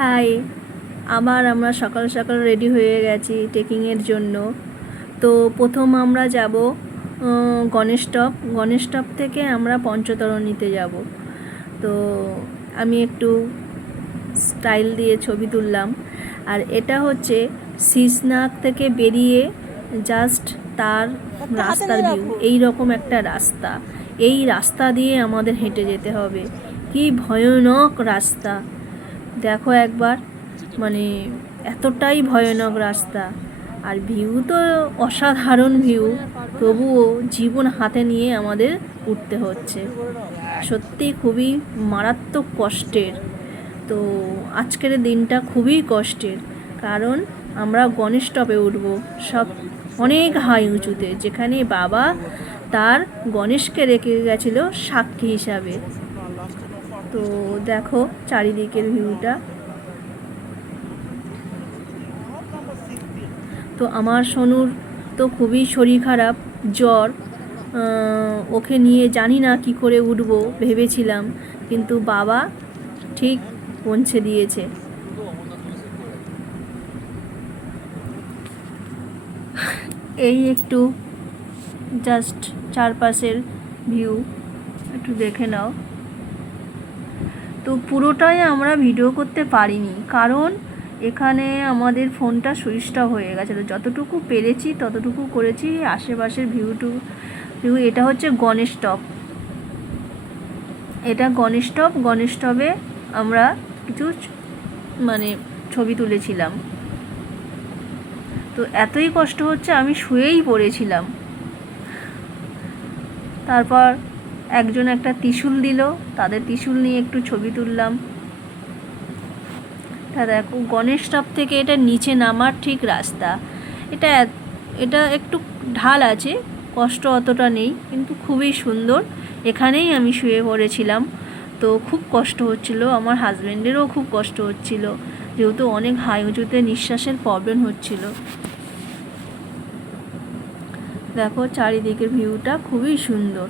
High, আমরা সকাল সকাল রেডি হয়ে গেছি ট্রেকিংয়ের জন্য। তো প্রথম আমরা যাব গণেশ টপ থেকে আমরা পঞ্চতরণীতে যাব। তো আমি একটু স্টাইল দিয়ে ছবি তুললাম। আর এটা হচ্ছে শীষনাগ থেকে বেরিয়ে জাস্ট তার রাস্তার ভিউ, এই রকম একটা রাস্তা। এই রাস্তা দিয়ে আমাদের হেঁটে যেতে হবে। কি ভয়ানক রাস্তা দেখো একবার, মানে এতটাই ভয়ানক রাস্তা। আর ভিউ তো অসাধারণ ভিউ, তবুও জীবন হাতে নিয়ে আমাদের উঠতে হচ্ছে। সত্যি খুবই মারাত্মক কষ্টের। তো আজকের দিনটা খুবই কষ্টের, কারণ আমরা গণেশ টপে উঠব, সব অনেক হাই উঁচুতে, যেখানে বাবা তার গণেশকে রেখে গেছিলো সাক্ষী হিসাবে। তো দেখো চারিদিকের ভিউটা। তো আমার সোনুর তো খুবই শরীর খারাপ, জ্বর। ওকে নিয়ে জানি না কি করে উঠবো ভেবেছিলাম, কিন্তু বাবা ঠিক পৌঁছে দিয়েছে। এই একটু জাস্ট চারপাশের ভিউ একটু দেখে নাও। তো পুরোটাই আমরা ভিডিও করতে পারিনি, কারণ এখানে আমাদের ফোনটা সুইচ অফ হয়ে গেছিলো। যতটুকু পেরেছি ততটুকু করেছি। আশেপাশের ভিউ। এটা হচ্ছে গণেশ টপ, এটা গণেশ টপে আমরা কিছু ছবি তুলেছিলাম। তো এতই কষ্ট হচ্ছে, আমি শুয়েই পড়েছিলাম। তারপর একজন একটা ত্রিশূল দিল, তাদের ত্রিশূল নিয়ে একটু ছবি তুললাম। তা দেখো গণেশ টপ থেকে এটা নিচে নামার ঠিক রাস্তা। এটা একটু ঢাল আছে, কষ্ট অতটা নেই, কিন্তু খুবই সুন্দর। এখানেই আমি শুয়ে পড়েছিলাম। তো খুব কষ্ট হচ্ছিল, আমার হাজব্যান্ডেরও খুব কষ্ট হচ্ছিল, যেহেতু অনেক হাই উঁচুতে নিঃশ্বাসের প্রবলেম হচ্ছিল। দেখো চারিদিকের ভিউটা খুবই সুন্দর।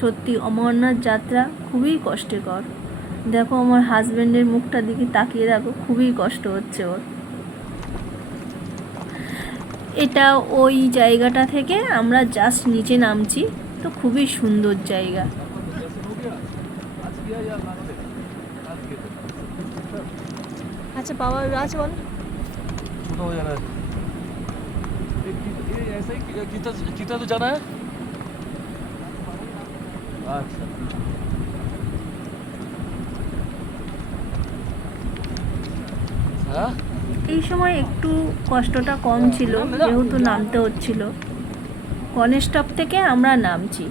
সত্যি অমরনাথ যাত্রা খুবই কষ্টকর। দেখো আমার হাজব্যান্ডের মুখটার দিকে তাকিয়ে দেখো, খুবই কষ্ট হচ্ছে ওর। এটা ওই জায়গাটা থেকে আমরা জাস্ট নিচে নামছি। তো খুবই সুন্দর জায়গা। আচ্ছা বাবা আছে বল। कितना तो जाना है। अच्छा हाँ এই সময় একটু কষ্টটা কম ছিল, যেহেতু নামতে হচ্ছিল। গণেশ টপ থেকে আমরা নামছি,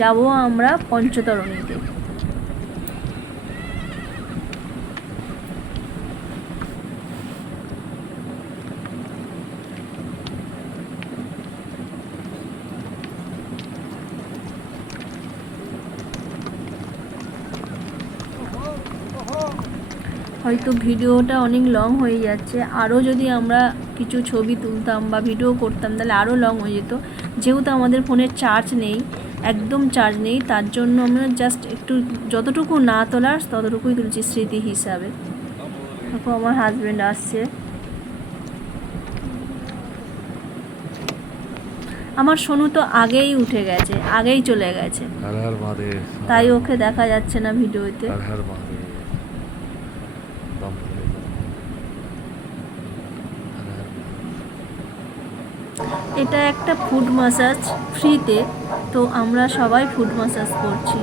যাব আমরা পঞ্চতরণীতে। হয়তো ভিডিওটা অনেক লং হয়ে যাচ্ছে, আরও যদি আমরা কিছু ছবি তুলতাম বা ভিডিও করতাম তাহলে আরও লং হয়ে যেত। যেহেতু আমাদের ফোনের চার্জ নেই, একদম চার্জ নেই, তার জন্য আমরা জাস্ট একটু যতটুকু না তোলার ততটুকুই তুলছি স্মৃতি হিসাবে। দেখো আমার হাজব্যান্ড আসছে। আমার সোনু তো আগেই উঠে গেছে, আগেই চলে গেছে, তাই ওকে দেখা যাচ্ছে না ভিডিওতে। এটা একটা ফুড ম্যাসাজ ফ্রিতে, তো আমরা সবাই ফুড ম্যাসাজ করছি।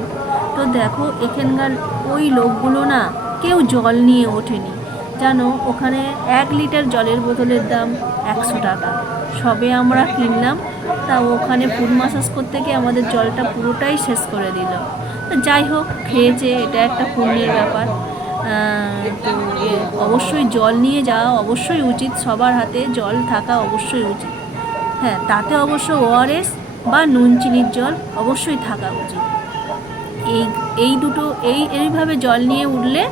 তো দেখো এখানকার ওই লোকগুলো না কেউ জল নিয়ে ওঠেনি, জানো ওখানে 1 লিটার জলের বোতলের দাম 100 টাকা। সবে আমরা কিনলাম, তা ওখানে ফুড ম্যাসাজ করতে গিয়ে আমাদের জলটা পুরোটাই শেষ করে দিল। তো যাই হোক, খেয়েছে, এটা একটা পুণ্যের ব্যাপার। তো অবশ্যই জল নিয়ে যাওয়া অবশ্যই উচিত, সবার হাতে জল থাকা অবশ্যই উচিত। হ্যাঁ, তাতে অবশ্য ওআরএস বা নুন চিনির জল অবশ্যই থাকা উচিত। এইভাবে জল নিয়ে উঠলে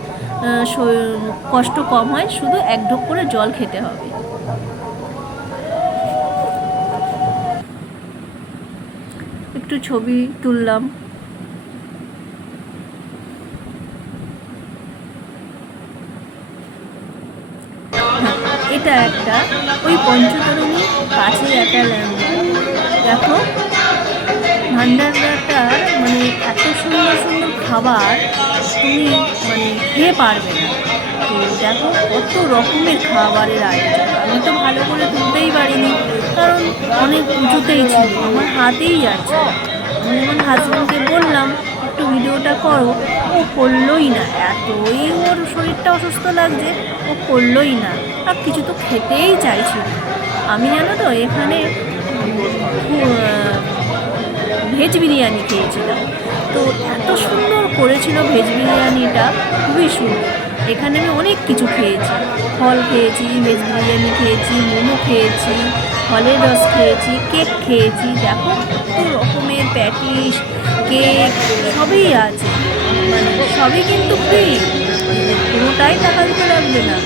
কষ্ট কম হয়, শুধু 1 ঢোক করে জল খেতে হবে। একটু একটু ছবি তুললাম। এটা একটা ওই পঞ্চতরণী কাছে একটা ল্যান্ডমার্ক। দেখো ভান্ডারটা মানে এত সুন্দর সুন্দর খাবার তুমি মানে খেয়ে পারবে না। তো দেখো কত রকমের খাবারের আয়োজন। আমি তো ভালো করে তুলতেই পারিনি, কারণ অনেক উঁচুতেই ছিল, আমার হাতেই যাচ্ছে না। আমি আমার হাজব্যান্ডকে বললাম একটু ভিডিওটা করো, ও করলোই না। এতই ওর শরীরটা অসুস্থ লাগছে, ও করলোই না। আর কিছু তো খেতেই চাইছিল। আমি জানো তো এখানে ভেজ বিরিয়ানি খেয়েছিলাম। তো এত সুন্দর করেছিল ভেজ বিরিয়ানিটা, খুবই সুন্দর। এখানে আমি অনেক কিছু খেয়েছি, ফল খেয়েছি, ভেজ বিরিয়ানি খেয়েছি, মোমো খেয়েছি, ফলের রস খেয়েছি, কেক খেয়েছি। দেখো কত রকমের প্যাটিস, কেক সবই আছে, মানে সবই কিন্তু ফ্রি, কোনোটাই টাকা দিতে লাগবে না।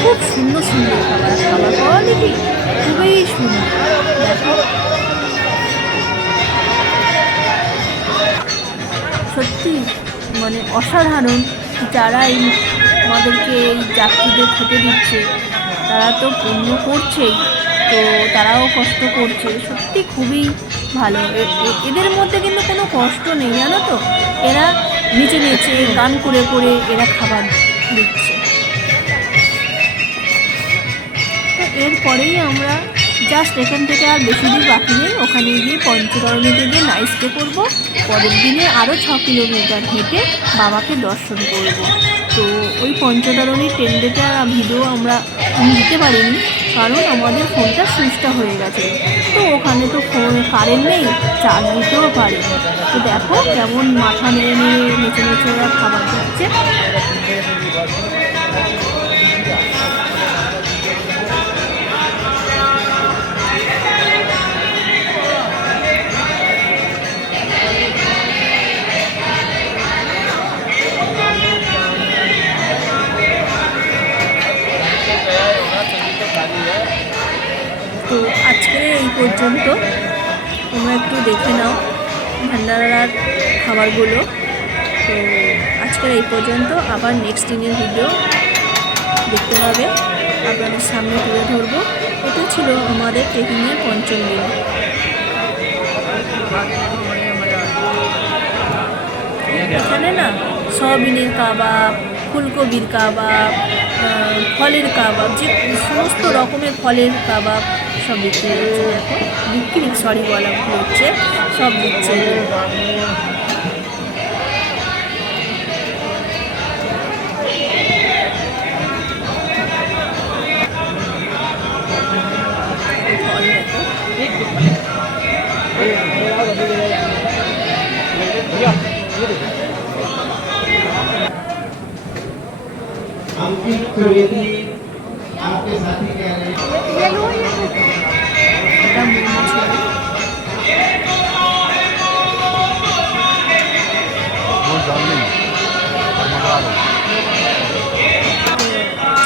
খুব সুন্দর সুন্দর খাবার, খাবার কোয়ালিটি খুবই সুন্দর। দেখো সত্যি মানে অসাধারণ। যারা এই আমাদেরকে এই যাত্রীদের খেতে দিচ্ছে তারা তো পণ্য করছেই, তো তারাও কষ্ট করছে, সত্যি খুবই ভালো। এদের মধ্যে কিন্তু কোনো কষ্ট নেই, জানো তো। এরা নেচে নেচে গান করে করে এরা খাবার দিচ্ছে। তো এরপরেই আমরা জাস্ট এখান থেকে আর বেশি দূর বাকি নেই, ওখানে গিয়ে পঞ্চতরণীতে গিয়ে নাইট স্টে করবো। পরের দিনে আরও 6 কিলোমিটার হেঁটে বাবাকে দর্শন করব। তো ওই পঞ্চতরণীর টেন্ডেটা ভিডিও আমরা দিতে পারিনি, কারণ আমাদের ফোনটা সুইচটা হয়ে গেছে। তো ওখানে তো ফোন কারেন্ট নেই, চার্জ দিতেও পারিনি। তো দেখো কেমন মাথা নেড়ে নেড়ে নেচে নেচে ওরা খাবার দিচ্ছে। তো আজকের এই পর্যন্ত, তোমরা একটু দেখে নাও ভান্ডারার খাবারগুলো। তো আজকের এই পর্যন্ত, আবার নেক্সট দিনের ভিডিও দেখতে হবে, আপনাদের সামনে তুলে ধরবো। এটা ছিল আমাদের ট্রেকিংয়ের পঞ্চম দিন। এখানে না সয়াবিনের কাবাব, ফুলকপির কাবাব, ফলের কাবাব, যে সমস্ত রকমের ফলের কাবাব সব বিক্রি হচ্ছে। দেখো বলা হচ্ছে, সব দিচ্ছে। आपके साथी कह रहे हैं এটা মোমো ছিল।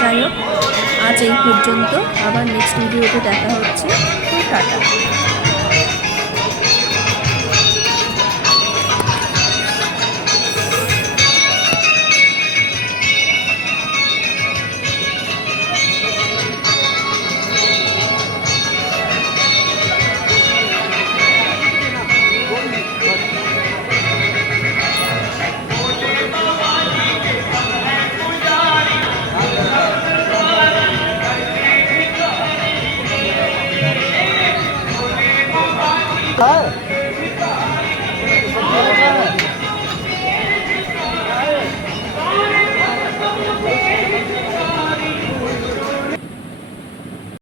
যাই হোক, আজ এই পর্যন্ত, আবার নেক্সট ভিডিওতে দেখা হচ্ছে। টাটা। है